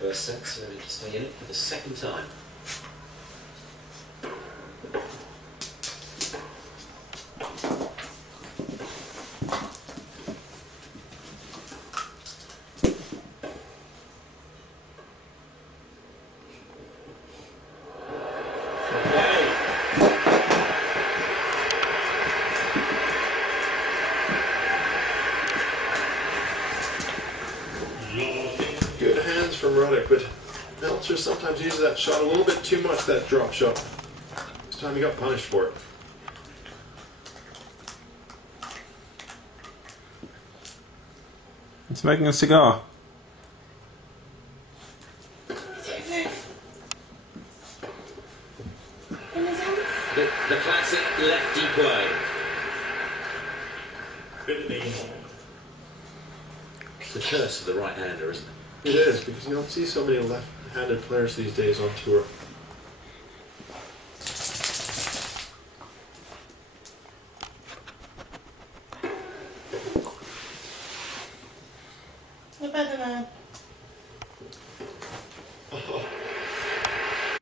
First set, serving to stay in it for the second time. Good hands from Ruddock, but Meltzer sometimes uses that shot a little bit too much, that drop shot. This time he got punished for it. It's making a cigar. The classic lefty play. It's the curse of the right-hander, isn't it? It is, because you don't see so many left-handed players these days on tour. You're better now. Oh.